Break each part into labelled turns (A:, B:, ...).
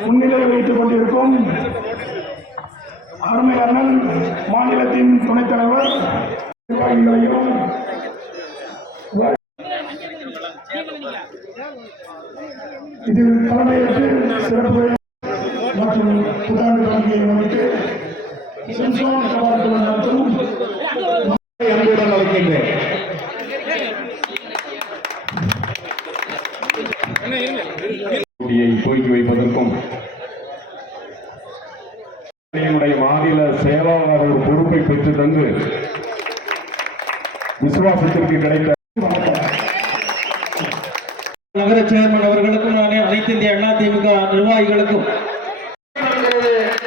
A: முன்னிலை வைத்துக் கொண்டிருக்கும் அருமை அண்ணன் மாநிலத்தின் துணைத் தலைவர் நிர்வாகிகளையும் இதில் தலைமையேற்று சிறப்பு மற்றும் புத்தாண்டு பண்டிகையை முன்னிட்டு சவால்கள் நடத்தும் அன்புடன் அழைக்கின்றேன்
B: போட்டியை துவக்கி வைப்பதற்கும் என்னுடைய மாநில செயலாளர் ஒரு பொறுப்பை பெற்று தந்து விசுவாசத்திற்கு கிடைத்த
C: நகர சேர்மன் அவர்களுக்கும் நானே அனைத்து இந்திய அண்ணா திமுக நிர்வாகிகளுக்கும்.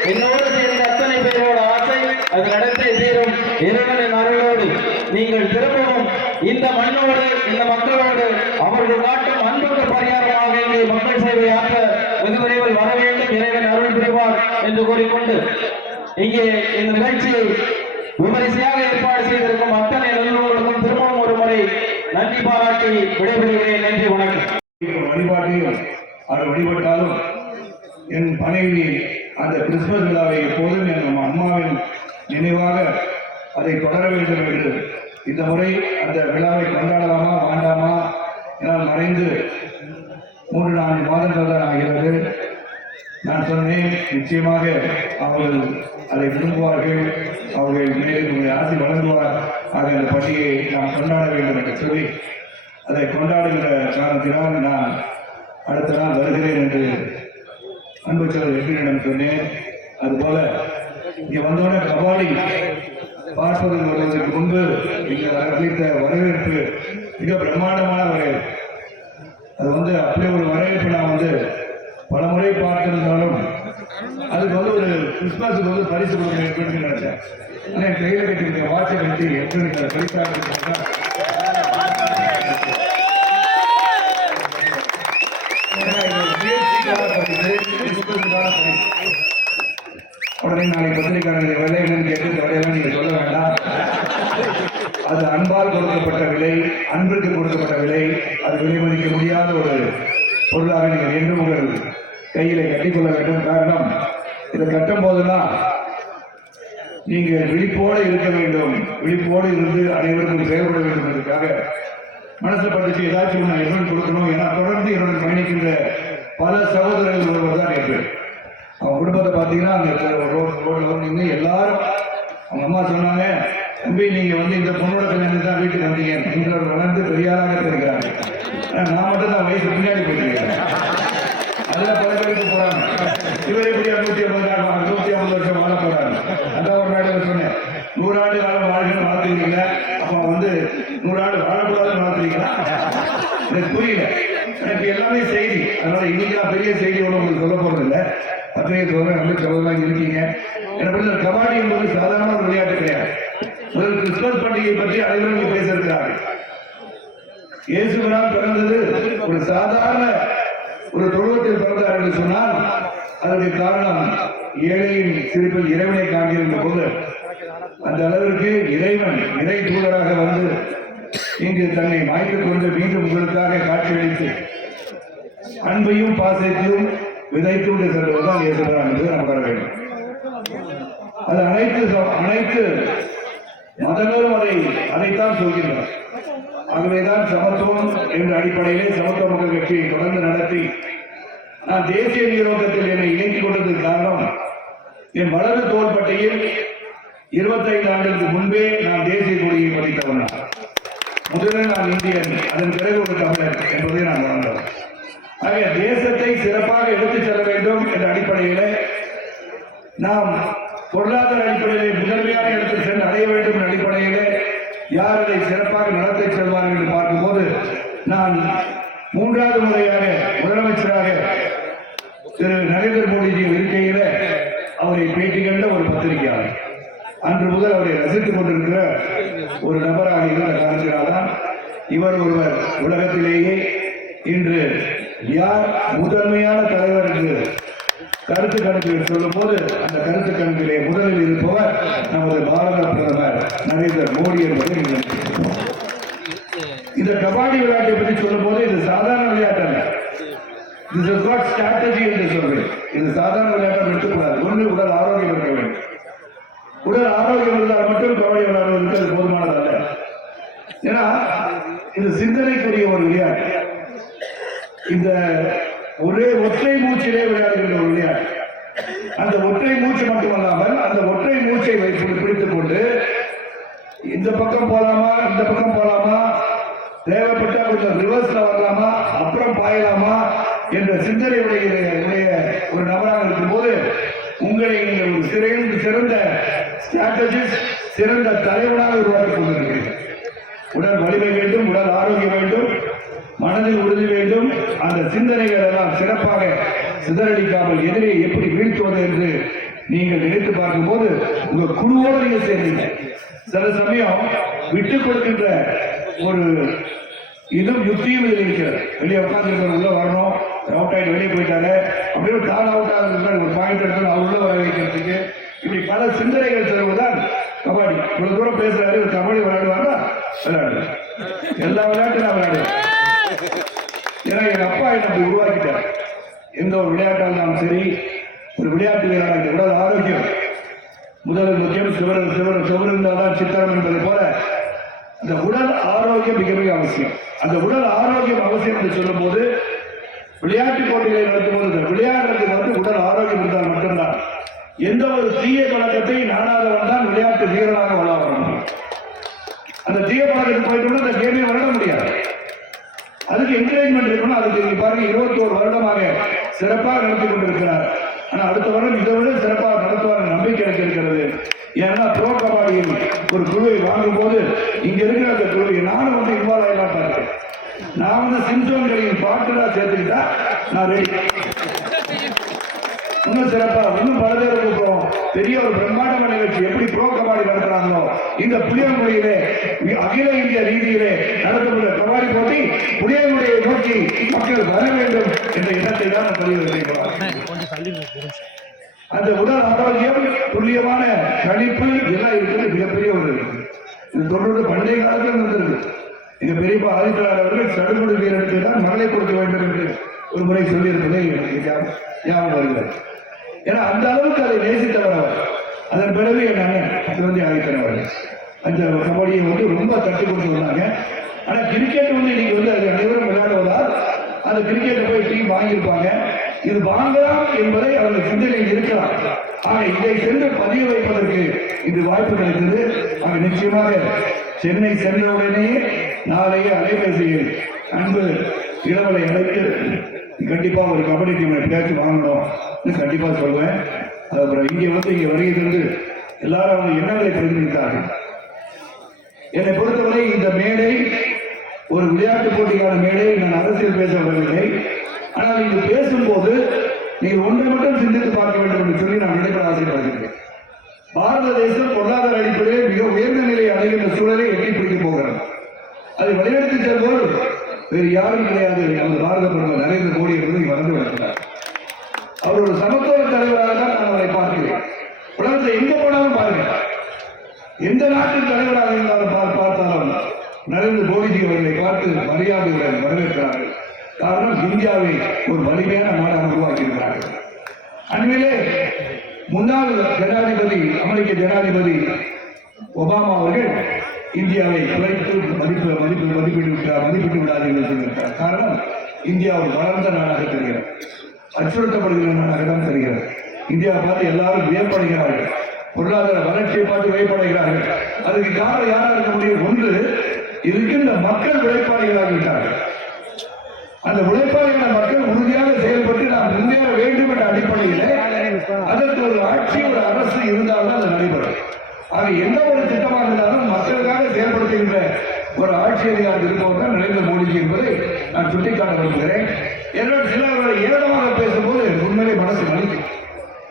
C: என்னோடு சேர்ந்த அத்தனை பேரோட ஆசை அது நடந்தே தீரும் இறைவனின் அருளோடு நீங்கள் திரும்பவும் இந்த மண்ணோடு இந்த மக்களோடு அவர்கள் காட்டும் அன்புக்கு பரிகாரமாக இங்கே மக்கள் சேவை ஆற்ற வெகு விரைவில் வர வேண்டும். இறைவன் அருள் புரிவார் என்று கூறிக்கொண்டு இங்கே இந்த நிகழ்ச்சியை விமரிசையாக ஏற்பாடு செய்திருக்கும் அத்தனை நல்லவர்களுக்கும் திரும்பவும் ஒரு முறை நன்றி பாராட்டி விடைபெறுகிறேன். நன்றி வணக்கம்.
A: வழிபாட்டையும் அது வழிபட்டாலும் என் மனைவி அந்த கிறிஸ்துமஸ் விழாவை எப்போதும் என் அம்மாவின் நினைவாக அதை தொடர வேண்டும் என்று இந்த முறை அந்த விழாவை கொண்டாடலாமா வேண்டாமா என மறைந்து மூன்று நான்கு மாதங்கள் தான் ஆகிறது. நான் சொன்னேன் நிச்சயமாக அவர்கள் அதை விரும்புவார்கள் அவர்கள் மேலும் ஆசி வழங்குவார். ஆக அந்த பண்டிகையை நாம் கொண்டாட வேண்டும் என்று சொல்லி அதை கொண்டாடுகிற காரணத்தினால் நான் அடுத்த நாள் வருகிறேன் என்று அன்பு சகோதரர் எட்டினிடம் சொன்னேன். அதுபோல இங்கே வந்தோடனே கபாடி பார்ப்பதற்கு வருவதற்கு முன்பு இங்கே அளித்த வரவேற்பு மிக பிரம்மாண்டமான வரவேற்பு அது வந்து அப்படியே ஒரு வரவேற்பு நான் வந்து பல முறை பார்த்திருந்தாலும் அதுக்கு வந்து ஒரு கிறிஸ்துமஸுக்கு வந்து பரிசு கொடுக்க எப்படி நினைச்சேன் ஆனால் என் கையில் கட்டிருக்க வாட்சை கட்டி எப்படி பரிசாக உடனே நாளைக்கு பத்திரிகையாளர்களை விலை என்னன்னு கேட்டு இந்த விலையெல்லாம் நீங்க சொல்ல வேண்டாம். அது அன்பால் கொடுக்கப்பட்ட விலை அன்பிற்கு கொடுக்கப்பட்ட விலை அது விலை மதிக்க முடியாத ஒரு பொருளாக நீங்கள் என்றும் உங்கள் கையில கட்டிக்கொள்ள வேண்டும். காரணம் இதை கட்டும் போதெல்லாம் நீங்கள் விழிப்போடு இருக்க வேண்டும். விழிப்போடு இருந்து அனைவருக்கும் செயல்பட வேண்டும் என்பதற்காக மனசில் பட்டுச்சு ஏதாச்சும் நான் என்னன்னு கொடுக்கணும். ஏன்னா தொடர்ந்து என்னுடன் பயணிக்கின்ற பல சகோதரர்கள் ஒருவர் தான் என்று அவங்க குடும்பத்தை பார்த்தீங்கன்னா அந்த ரோடு ரோட்ல வந்து நின்று எல்லாரும் அவங்க அம்மா சொன்னாங்க தம்பி நீங்கள் வந்து இந்த பொண்ணோட கல்யாணம் தான் வீட்டுக்கு வந்தீங்க. உங்களோட வளர்ந்து பெரியாராக தெரிகிறாங்க நான் மட்டும் தான் வயசு பின்னாடி போயிருக்கேன் பல பேருக்கு போறாங்க. இவர் எப்படி நூத்தி ஐம்பது நாள் நூத்தி ஐம்பது வருஷம் வாழ போறாங்க. அதான் ஒரு நாடு சொன்னேன் நூறாண்டு காலம் வாழ்க்கணும் வாழ்த்துறீங்க அப்ப வந்து நூறாண்டு வாழக்கூடாதுன்னு வாழ்த்துறீங்களா எனக்கு புரியல. எனக்கு எல்லாமே செய்தி. அதனால இன்னைக்கு பெரிய செய்தி ஒன்றும் உங்களுக்கு சொல்ல போறது இல்லை. பத்திரிகை சொல்றேன் நல்ல சொல்லலாம் இருக்கீங்க. எனக்கு வந்து கபாடி என்பது சாதாரண ஒரு விளையாட்டு கிடையாது. முதல் கிறிஸ்துமஸ் பண்டிகை பற்றி அனைவரும் இங்கே பேசியிருக்கிறார்கள். இயேசுகிறான் பிறந்தது ஒரு சாதாரண ஒரு தொழுவத்தில் பிறந்தார் என்று சொன்னால் அதற்கு காரணம் ஏழையின் சிரிப்பில் இறைவனை காண்கின்ற போது அந்த அளவிற்கு இறைவன் இறை தூதராக வந்து இங்கு தன்னை மாய்த்துக் கொண்டு மீண்டும் உங்களுக்காக காட்சியளித்து அன்பையும் பாசத்தையும் விதைத்து விட்டு செல்வதுதான் இயேசுபிரான் என்று நாம் பெற வேண்டும். அது அனைத்து அனைத்து மதங்களும் அதை அதைத்தான் சொல்கின்றனர். ஆகவேதான் சமத்துவம் என்ற அடிப்படையிலே சமத்துவ மக்கள் கட்சியை தொடர்ந்து நடத்தி நான் தேசிய நீரோட்டத்தில் என்னை இணைத்துக் கொண்டதற்கு காரணம் என் வலது தோள்பட்டையில் இருபத்தைந்து ஆண்டுக்கு முன்பே நான் தேசிய கொடியை படித்தவன் முதலில் நான் இந்தியன் அதன் பிறகு ஒரு தமிழர் என்பதை நான் உணர்ந்தவன். ஆக தேசத்தை சிறப்பாக எடுத்துச் செல்ல வேண்டும் என்ற அடிப்படையில நாம் பொருளாதார அடிப்படையிலே முதன்மையான இடத்தில் சென்று அடைய வேண்டும் என்ற அடிப்படையிலே யார் அதை சிறப்பாக நடத்தி செல்வார்கள் என்று பார்க்கும்போது நான் மூன்றாவது முறையாக முதலமைச்சராக திரு நரேந்திர மோடிஜி இருக்கையில அவரை பேட்டி கண்ட ஒரு பத்திரிகையாளர். அன்று முதல் அவரை ரசித்துக் கொண்டிருக்கிற ஒரு நபராக இருந்த காரணத்தினால்தான் இவர் ஒருவர் உலகத்திலேயே இன்று யார் முதன்மையான தலைவர் என்று கருத்து கணக்கில் சொல்லும் போது அந்த கருத்து கணக்கிலே முதலில் இருப்பவர் நமது பாரத பிரதமர். நரேந்திர மோடி என்பதை இந்த கபாடி விளையாட்டை பற்றி சொல்லும் போது இது சாதாரண விளையாட்டு அல்ல. இது வாட் ஸ்ட்ராட்டஜி என்று சொல்வேன். இது சாதாரண விளையாட்டாக எடுத்துக்கூடாது ஒன்று உடல் ஆரோக்கியம் இருக்க வேண்டும். உடல் ஆரோக்கியம் இருந்தால் மட்டும் கபடி விளையாடுவதற்கு அது போதுமானது அல்ல ஏன்னா இது சிந்தனைக்குரிய ஒரு விளையாட்டு. இந்த ஒரே ஒற்றை மூச்சிலே விளையாடுகின்ற ஒரு விளையாட்டு. அந்த ஒற்றை மூச்சு மட்டுமல்லாமல் அந்த ஒற்றை மூச்சை வைத்து பிடித்துக் கொண்டு இந்த பக்கம் போலாமா? இந்த பக்கம் போலாமா? தேவைப்பட்டா கொஞ்சம் ரிவர்ஸ்ல வரலாமா? அப்புறம் பாயலாமா? என்ற சிந்தனை உடைய ஒரு நபராக இருக்கும் போது உங்களை நீங்கள் ஒரு சிறந்த சிறந்த ஸ்ட்ராட்டஜிஸ்ட் சிறந்த தலைவனாக உருவாக்கிக் கொண்டிருக்கிறீர்கள் உடல் வலிமை வேண்டும் உடல் ஆரோக்கியம் வேண்டும் மனதில் உறுதி வேண்டும். அந்த சிந்தனைகள் எல்லாம் சிறப்பாக சிதறடிக்காமல் எதிரே எப்படி வீழ்த்துவது என்று நீங்கள் நினைத்து பார்க்கும்போது உங்க குழுவோடு நீங்க சேர்ந்தீங்க. சில சமயம் விட்டு கொடுக்கின்ற ஒரு இதுவும் யுக்தியும் இதில் இருக்கிறது. வெளியே உட்கார்ந்து உள்ள வரணும் அவுட் ஆகிட்டு வெளியே போயிட்டாரு. அப்படியே கால் அவுட் ஆகுறது ஒரு பாயிண்ட் எடுக்கணும் அவர் உள்ள வர வைக்கிறதுக்கு. இப்படி பல சிந்தனைகள் தருவதுதான் கபாடி. இவ்வளவு தூரம் பேசுறாரு இவர் கபடி விளையாடுவாரா? விளையாடு எல்லா விளையாட்டும் நான் விளையாடுவேன் ஏன்னா எங்க அப்பா என்னை உருவாக்கிட்டார். எந்த ஒரு விளையாட்டாக இருந்தாலும் சரி ஒரு விளையாட்டு வீரர்கள் உடல் ஆரோக்கியம். முதல் முக்கியம் சிவரன் சிவரன் சிவன் இருந்தால்தான் சித்திரம் என்பதை போல அந்த உடல் ஆரோக்கியம் மிக மிக அவசியம். அந்த உடல் ஆரோக்கியம் அவசியம் என்று சொல்லும்போது விளையாட்டு போட்டிகளை நடத்தும் போது இந்த விளையாடுறதுக்கு வந்து உடல் ஆரோக்கியம் இருந்தால் மட்டும்தான். எந்த ஒரு தீய பழக்கத்தை நாடாதவன் தான் விளையாட்டு வீரனாக வளர அந்த தீய பழக்கத்துக்கு போயிட்டு அந்த கேமை வளர முடியாது. அதுக்கு என்கரேஜ்மெண்ட் இருக்கணும். அதுக்கு பாருங்க இருபத்தி ஒரு வருடமாக சிறப்பாக நடத்தி கொண்டிருக்கிறார். ஆனா அடுத்த வருடம் இதை விட சிறப்பாக நடத்துவார் நம்பிக்கை எனக்கு இருக்கிறது. ஏன்னா ப்ரோ கபாடியில் ஒரு குழுவை வாங்கும் போது இங்க இருக்கிற அந்த குழுவை நானும் வந்து இன்வால்வ் ஆகலாம் இருக்கேன் நான் வந்து சிம்சோன்களின் பாட்டுடா சேர்த்துக்கிட்டா நான் ரெடி இன்னும் சிறப்பா இன்னும் பல பேர் கூப்பிடுவோம் பெரிய ஒரு பிரம்மாண்ட நிகழ்ச்சி எப்படி ப்ரோ கபாடி நடத்துறாங்களோ இந்த புளியங்குடியிலே அகில இந்திய ரீதியிலே நடத்தப்பட்ட கபாடி போட்டி புளியங்குடியை நோக்கி மக்கள் வர வேண்டும் என்ற எண்ணத்தை தான் நான் பதிவு செய்கிறோம் அந்த உடல் ஆரோக்கியம் துல்லியமான கணிப்பு எல்லாம் இருக்கிறது மிகப்பெரிய ஒரு இது தொடர்ந்து பண்டைய காலத்தில் இருந்திருக்கு இது பெரியப்பா ஆதித்தலார் அவர்கள் சடுகுடு வீரருக்கு தான் மகளை கொடுக்க வேண்டும் என்று ஒரு முறை சொல்லியிருப்பதை எனக்கு ஞாபகம் ஞாபகம் வருகிறது. ஏன்னா அந்த அளவுக்கு அதை நேசித்தவர் அவர். அதன் பிறகு என் சிவந்தி ஆதித்தன் அவர்கள் அந்த கபடியை வந்து ரொம்ப தட்டி கொடுத்து வந்தாங்க. ஆனா கிரிக்கெட் வந்து இன்னைக்கு வந்து அது அனைவரும் விளையாடுவதால் அந்த கிரிக்கெட் போய் டீம் வாங்கியிருப்பாங்க. இது வாங்கலாம் என்பதை அவர்கள் சிந்தனையில் இருக்கலாம். ஆக இதை சென்று பதிய வைப்பதற்கு இது வாய்ப்பு கிடைத்தது. ஆக நிச்சயமாக சென்னை சென்றவுடனே நாளைய அலைபேசியில் அன்பு இளவலை அழைத்து கண்டிப்பா ஒரு கபடி டீம் எப்படியாச்சும் வாங்கணும். கண்டிப்பா சொல்வேன். அப்புறம் இங்கே வந்து இங்கே வருகை தந்து எல்லாரும் அவங்க எண்ணங்களை பிரதிபலித்தார்கள் என்னை பொறுத்தவரை இந்த மேடை ஒரு விளையாட்டு போட்டிக்கான மேடை நான் அரசியல் பேச வரவில்லை. ஆனால் இங்கு பேசும்போது நீங்கள் ஒன்றை மட்டும் சிந்தித்து பார்க்க வேண்டும் என்று சொல்லி நான் நினைப்பட ஆசைப்படுகிறேன் பாரத தேசம் பொருளாதார அடிப்படையில் மிக உயர்ந்த நிலையை அடைகின்ற சூழலை எட்டி பிடிக்கப் போகிறது. அதை வழிநடத்தி செல்வோர் வேறு யாரும் கிடையாது. நமது பாரத பிரதமர் நரேந்திர மோடி என்பதை இங்கே மறந்து விடக்கூடாது. அவர் ஒரு சமத்துவ தலைவராக பார்க்கிறேன். உலகத்தை எங்க போனாலும் பாருங்க. எந்த நாட்டின் தலைவராக இருந்தாலும் பார்த்தாலும் நரேந்திர மோடிஜி அவர்களை பார்த்து மரியாதையுடன் வரவேற்கிறார்கள். காரணம் இந்தியாவை ஒரு வலிமையான நாடாக உருவாக்கியிருக்கிறார்கள். அண்மையிலே முன்னாள் ஜனாதிபதி அமெரிக்க ஜனாதிபதி ஒபாமா அவர்கள் இந்தியாவை குறைத்து மதிப்பு மதிப்பு மதிப்பிட்டு விட்டார் மதிப்பிட்டு விடாதீர்கள் என்று சொல்லியிருக்கிறார். காரணம் இந்தியா ஒரு வளர்ந்த நாடாக தெரிகிறது. அச்சுறுத்தப்படுகிற நாடாக தான் தெரிகிறது. இந்தியாவை பார்த்து எல்லாரும் வியப்படைகிறார்கள். பொருளாதார வளர்ச்சியை பார்த்து வியப்படைகிறார்கள். அதுக்கு காரணம் யாரா இருக்க முடியும்? ஒன்று இருக்கின்ற மக்கள் உழைப்பாளிகளாகிவிட்டார்கள் அந்த உழைப்பாளிகளை மக்கள் உறுதியாக செயல்பட்டு நாம் முன்னேற வேண்டும் என்ற அடிப்படையிலே அதற்கு ஒரு ஆட்சி ஒரு அரசு இருந்தால்தான் அது நடைபெறும். ஆக எந்த ஒரு திட்டமாக இருந்தாலும் மக்களுக்காக செயல்படுத்துகின்ற ஒரு ஆட்சி அதிகாரம் இருப்பவர் தான் நரேந்திர மோடிஜி என்பதை நான் சுட்டிக்காட்ட விரும்புகிறேன். என்னோட சிலர் ஏளனமாக பேசும்போது உண்மையிலே மனசு வலிக்கும்.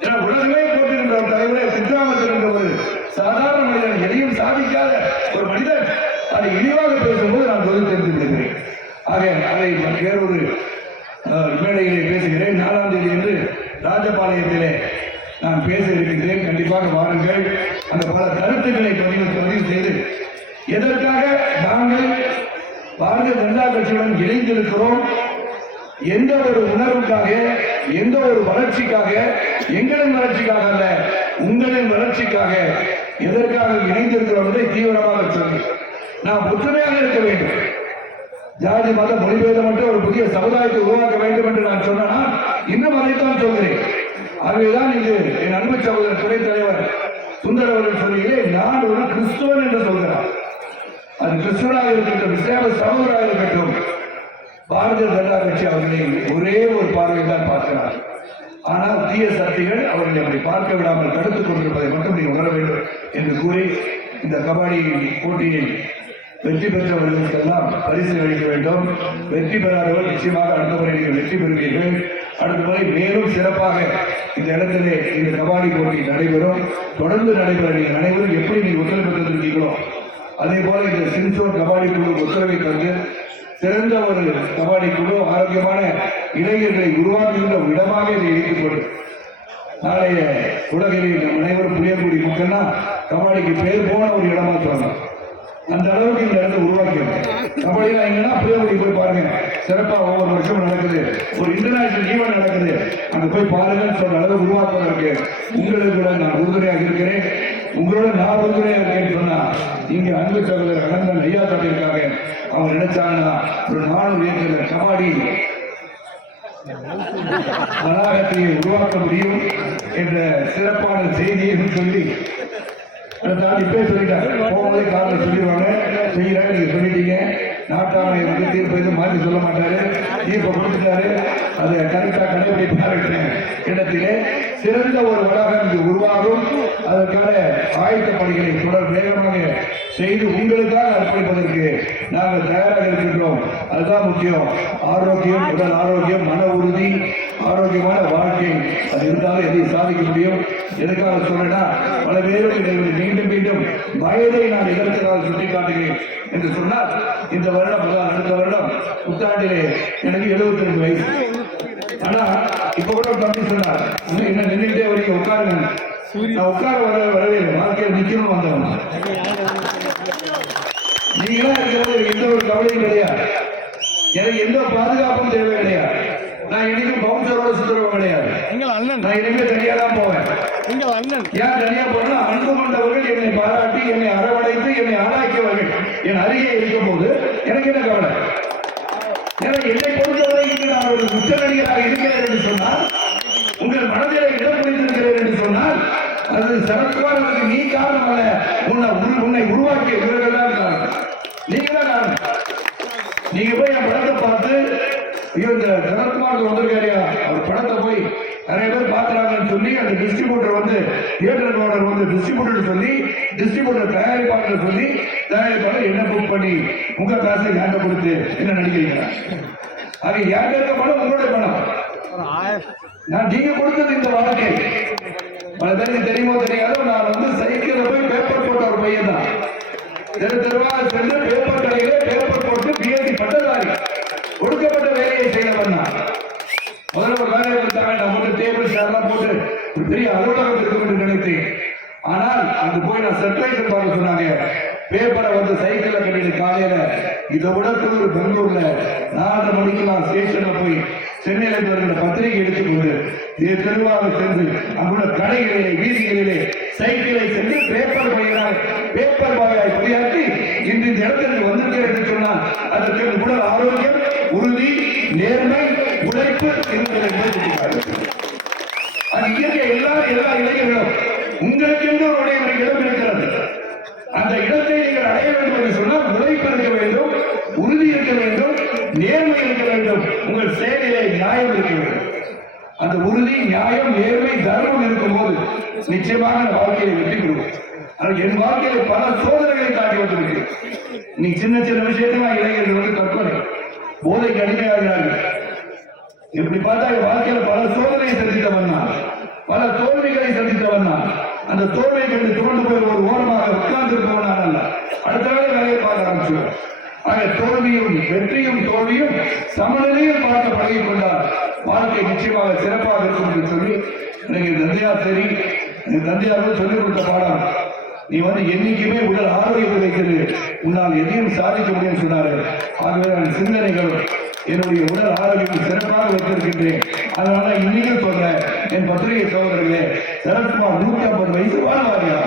A: ஏன்னா உலகமே போட்டிருந்த ஒரு தலைவரே சித்தராமத்தில் என்ற ஒரு சாதாரண மனிதன் எதையும் சாதிக்காத ஒரு மனிதன். அதை இழிவாக பேசும்போது நான் பதில் தெரிந்து விடுகிறேன். ஆக அதை வேறொரு அஹ், மேடையிலே பேசுகிறேன். நாலாம் தேதி என்று ராஜபாளையத்திலே நான் பேச இருக்கின்றேன். கண்டிப்பாக வாருங்கள். அந்த பல கருத்துக்களை பதிவு பதிவு செய்து எதற்காக நாங்கள் பாரதிய ஜனதா கட்சியுடன் இணைந்திருக்கிறோம்? எந்த ஒரு உணர்வுக்காக எந்த ஒரு வளர்ச்சிக்காக எங்களின் வளர்ச்சிக்காக அல்ல உங்களின் வளர்ச்சிக்காக எதற்காக இணைந்திருக்கிறோம் என்பதை தீவிரமாக சொல்லி நாம் ஒற்றுமையாக இருக்க வேண்டும். ஜாதி மத மொழிபேதம் மட்டும் ஒரு புதிய சமுதாயத்தை உருவாக்க வேண்டும் என்று நான் சொன்னா இன்னும் அதைத்தான் சொல்கிறேன் ஆகவேதான் இது என் அன்பு சகோதரர் துணைத் தலைவர் சுந்தர் அவர்கள் சொல்லியே நான் ஒரு கிறிஸ்துவன் என்று சொல்கிறார் அது கிறிஸ்துவனாக இருக்கட்டும் இஸ்லாம சகோதராக இருக்கட்டும் பாரதிய ஜனதா கட்சி அவர்களை ஒரே ஒரு பார்வையில் தான் பார்க்கிறார் ஆனால் தீய சக்திகள் அவர்களை அப்படி பார்க்க விடாமல் தடுத்துக் கொண்டிருப்பதை மட்டும் நீ உணர வேண்டும் என்று கூறி இந்த கபடி போட்டியில் வெற்றி பெற்றவர்களுக்கெல்லாம் பரிசு அளிக்க வேண்டும். வெற்றி பெறாதவர்கள் நிச்சயமாக அடுத்த முறை நீங்கள் வெற்றி பெறுவீர்கள். அடுத்த முறை மேலும் சிறப்பாக இந்த இடத்திலே இந்த கபாடி போட்டி நடைபெறும். தொடர்ந்து நடைபெற நீங்கள் அனைவரும் எப்படி நீங்கள் உத்தரவு பெற்றிருக்கீங்களோ அதே போல இந்த சின்சோர் கபாடி குழு உத்தரவை தந்து சிறந்த ஒரு கபாடி குழு ஆரோக்கியமான இளைஞர்களை உருவாக்குகின்ற ஒரு இடமாக இதை இணைத்துக்கொண்டு நாளைய உலகில் நம் அனைவரும் புரியக்கூடிய மக்கள்னா கபாடிக்கு பேர் போன ஒரு இடமா சொல்லலாம். அந்த அளவுக்கு இந்த இடத்தை உருவாக்கிடும் கபடியில் எங்கன்னா புளியங்குடி போய் பாருங்க. சிறப்பா ஒவ்வொரு வருஷமும் நடக்குது. ஒரு இன்டர்நேஷனல் ஈவெண்ட் நடக்குது. அங்க போய் பாருங்கன்னு சொல்ற அளவு உருவாக்குவதற்கு உங்களுக்கு கூட நான் உறுதுணையாக இருக்கிறேன். உங்களோட நான் உறுதுணையாக இருக்கேன்னு சொன்னா இங்க அன்பு சகோதரர் அனந்தன் ஐயா சாட்டியிருக்காங்க அவங்க நினைச்சாங்கன்னா ஒரு நாலு ஏக்கர் கபாடி வளாகத்தை உருவாக்க முடியும் என்ற சிறப்பான செய்தியை சொல்லி அதை தாண்டி இப்பே சொல்லிட்டாங்க போகும்போதே காரில் சொல்லிடுவாங்க செய்யறாங்க நீங்க சொல்லிட்டீங்க. நாட்டாளை வந்து தீர்ப்பு எதுவும் மாற்றி சொல்ல மாட்டாரு. தீர்ப்பை கொடுத்துட்டாரு. அதை கரெக்டாக கடைபிடிப்பாரு இடத்திலே சிறந்த ஒரு வளாகம் இங்கு உருவாகும். அதற்கான ஆயத்த பணிகளை தொடர் வேகமாக செய்து உங்களுக்காக அர்ப்பணிப்பதற்கு நாங்கள் தயாராக இருக்கின்றோம். அதுதான் முக்கியம். ஆரோக்கியம் உடல் ஆரோக்கியம் மன உறுதி ஆரோக்கியமான வாழ்க்கை. அது இருந்தாலும் எதையும் சாதிக்க முடியும். எதுக்காக சொல்றேன்னா பல பேரும் இதை மீண்டும் வயதை நான் இதற்காக சுட்டிக்காட்டுகிறேன் என்று சொன்னால் இந்த வருடம் அடுத்த வருடம் புத்தாண்டிலே எனக்கு 72 ரெண்டு வயசு. ஆனா இப்ப கூட தம்பி சொன்னார். என்ன நின்றுட்டே வரைக்கும் உட்காருங்க. நான் உட்கார வர வரவே வாழ்க்கையில் நிக்கணும் வந்தவன். நீங்களா இருக்கிறது எந்த ஒரு கவலையும் கிடையாது. எனக்கு எந்த பாதுகாப்பும் தேவை கிடையாது நான் என்னைக்கும் பவுன்சரோட சுத்துறவன் கிடையாது.
D: எங்கள் அண்ணன்.
A: நான் இனிமே தனியா தான் போவேன்.
D: எங்கள் அண்ணன்.
A: ஏன் தனியா போனா அன்பு கொண்டவர்கள் என்னை பாராட்டி என்னை அரவணைத்து என்னை ஆளாக்கியவர்கள். என் அருகே இருக்கும் போது எனக்கு என்ன கவலை? ஏன்னா என்னை பொறுத்தவரைக்கும் நான் ஒரு உச்ச நடிகராக இருக்கிறேன் என்று சொன்னால் உங்கள் மனதில் இடம் பிடித்திருக்கிறேன் என்று சொன்னால் அது சரத்குமாருக்கு நீ காரணம் அல்ல உன்னை உரு- உன்னை உருவாக்கிய இவர்கள் தான் காரணம் நீங்க தான் காரணம் நீங்க போய் என் படத்தை பார்த்து ஐயோ இந்த சரத்குமார் வந்திருக்காரியா அவர் படத்தை போய் நிறைய பேர் பார்க்கறாங்கன்னு சொல்லி அந்த டிஸ்ட்ரிபியூட்டர் வந்து தியேட்டர் ஓனர் வந்து டிஸ்ட்ரிபியூட்டர் சொல்லி டிஸ்ட்ரிபியூட்டர் தயாரிப்பாளர் சொல்லி தயாரிப்பாளர் என்ன புக் பண்ணி உங்க காசை யார்கிட்ட கொடுத்து என்ன நடிக்கிறீங்க? அது யார்கிட்ட இருக்க பணம் பணம் நான் நீங்க கொடுத்தது இந்த வாழ்க்கை. பல பேருக்கு தெரியுமோ தெரியாதோ நான் வந்து சைக்கிள்ல போய் பேப்பர் போட்ட ஒரு பையன் தான். தெரு தெருவாக சென்று பேப்பர் கடையில பேப்பர் போட்டு பிஎஸ்சி பட்டதாரி வேலையை செய்தவன் நான். முதல்ல ஒரு வேலையை கொடுத்தாங்க டேபிள் சேர்லாம் போட்டு பெரிய அலுவலகம் இருக்கும் என்று நினைத்தேன். ஆனால் அங்க போய் நான் சர்ப்ரைஸ் பார்க்க சொன்னாங்க. பேப்பரை வந்து சைக்கிள் கட்டிட்டு காலையில. இதை விட குளிர் பெங்களூர்ல நாலரை மணிக்கு நான் ஸ்டேஷன்ல போய் சென்னையில இருந்து வருகிற பத்திரிகை எடுத்துக்கொண்டு இது தெருவாக சென்று அங்குள்ள கடைகளிலே வீதிகளிலே சைக்கிளை சென்று பேப்பர் பையனாய் பேப்பர் பாயாய் பணியாற்றி இன்று இந்த இடத்திற்கு வந்திருக்கிறேன் என்று சொன்னால் அதற்கு உடல் ஆரோக்கியம் உறுதி நேர்மை உழைப்பு இருக்கிறது என்பதை அது இயற்கை எல்லா எல்லா இளைஞர்களும் உங்களுக்கு என்று ஒரு இடம் இருக்கிறது? அந்த இடம் வேண்டும் என்று சொன்னால் உழைப்பு இருக்க வேண்டும் உறுதி இருக்க வேண்டும் நேர்மை இருக்க வேண்டும். உங்கள் செயலிலே நியாயம் இருக்க வேண்டும். அந்த உறுதி நியாயம் நேர்மை தர்மம் இருக்கும் போது நிச்சயமாக வாழ்க்கையை வெற்றி கொடுக்கும் ஆனால் என் வாழ்க்கையில பல சோதனைகளை தாண்டி வந்திருக்கிறேன். நீ சின்ன சின்ன விஷயத்தை நான் இளைஞர்கள் வந்து கற்பனை. போதைக்கு அடிமையாகிறார்கள். இப்படி பார்த்தா என் வாழ்க்கையில பல சோதனையை சந்தித்தவன் நான். பல தோல்விகளை சந்தித்தவன் நான். அந்த தோல்வியை கண்டு தோண்டு போய் ஒரு ஓரமாக உட்கார்ந்து போனான் அல்ல ஆக தோல்வியும் வெற்றியும் தோல்வியும் சமநிலையில் பார்க்க பழகிக் கொண்டால் வாழ்க்கை நிச்சயமாக சிறப்பாக இருக்கும் என்று சொல்லி எனக்கு தந்தையா சரி என் சொல்லிக் கொடுத்த பாடம் நீ வந்து என்னைக்குமே உடல் ஆரோக்கியத்தை வைக்கிறது. உன்னால் எதையும் சாதிக்க முடியும்னு சொன்னாரு. ஆகவே நான் சிந்தனைகள் என்னுடைய உடல் ஆரோக்கியம் சிறப்பாக வைத்திருக்கின்றேன். அதனால இன்னைக்கும் சொல்றேன் என் பத்திரிகை சகோதரர்களே சரத்குமார் நூத்தி ஐம்பது வயசு வாழ்வாரியா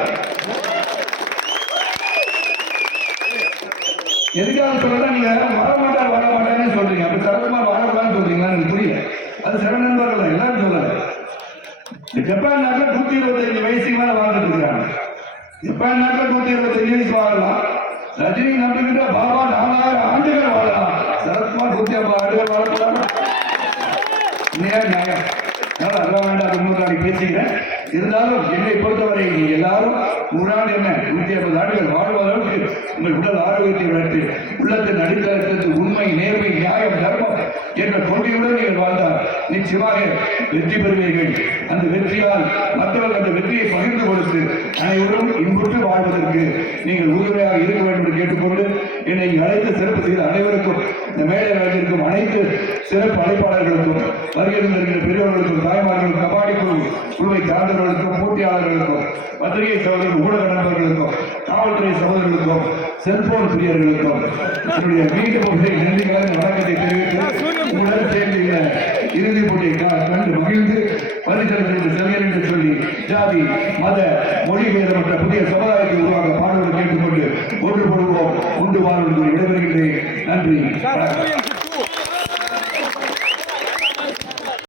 A: எதுக்காக சொல்றேன் நீங்க வர மாட்டார் வர மாட்டாருன்னு சொல்றீங்க. அப்படி சரத்குமார் வரக்கூடாதுன்னு சொல்றீங்களா? எனக்கு புரியல. அது சில நண்பர்கள் எல்லாரும் சொல்லல. ஜப்பான் நாட்டில் நூத்தி இருபத்தஞ்சு வயசுக்கு மேல வாழ்ந்துட்டு இருக்கிறாங்க ஜப்பான் நாட்டில் நூத்தி இருபத்தஞ்சு வயசு வாழலாம். ரஜினி நம்பிக்கிட்ட பாபா நாலாயிரம் ஆண்டுகள் வாழலாம். சரத்குமார் நூத்தி ஐம்பது ஆண்டுகள் வாழக்கூடாது. நியாயம். அதெல்லாம் வேண்டாம் முன்னாடி பேசிக்கிறேன். இருந்தாலும் என்னை பொறுத்தவரை எல்லாரும் நூறாண்டு என்ன நூத்தி ஐம்பது ஆண்டுகள் வாழ்வ அளவுக்கு உங்கள் உடல் ஆரோக்கியத்தை வளர்த்து உள்ளத்தின் அடித்தளத்திற்கு உண்மை நேர்மை நியாயம் தர்மம் என்ற கொள்கையுடன் நீங்கள் வாழ்ந்தால் நிச்சயமாக வெற்றி பெறுவீர்கள். அந்த வெற்றியால் மற்றவர்கள் அந்த வெற்றியை பகிர்ந்து கொடுத்து அனைவரும் இன்புற்று வாழ்வதற்கு நீங்கள் உறுதுணையாக இருக்க வேண்டும். கேட்டுக்கொண்டு என்னை அழைத்து சிறப்பு செய்த அனைவருக்கும் இந்த மேடை அழைத்திருக்கும் அனைத்து சிறப்பு அழைப்பாளர்களுக்கும் வருகின்ற பெரியவர்களுக்கும் தாய்மார்களுக்கும் கபாடி குழு குழுவை சார்ந்தவர்களுக்கும் போட்டியாளர்களுக்கும் பத்திரிகை சகோதரர்கள் ஊடக நண்பர்களுக்கும் காவல்துறை சகோதரர்களுக்கும் செல்போன் பிரியர்களுக்கும் என்னுடைய வீட்டு போட்டியை நன்றி கலந்த வணக்கத்தை தெரிவித்து உடன் சேர்ந்து இறுதி போட்டியை கண்டு மகிழ்ந்து பரிசீலனை என்று செல்கிறேன் என்று சொல்லி ஜாதி மத மொழி வேதமற்ற புதிய சமுதாயத்தை உருவாக பாடுவது கேட்டுக்கொண்டு ஒன்று போடுவோம் உண்டு வாழ்வது விடைபெறுகின்றேன். நன்றி.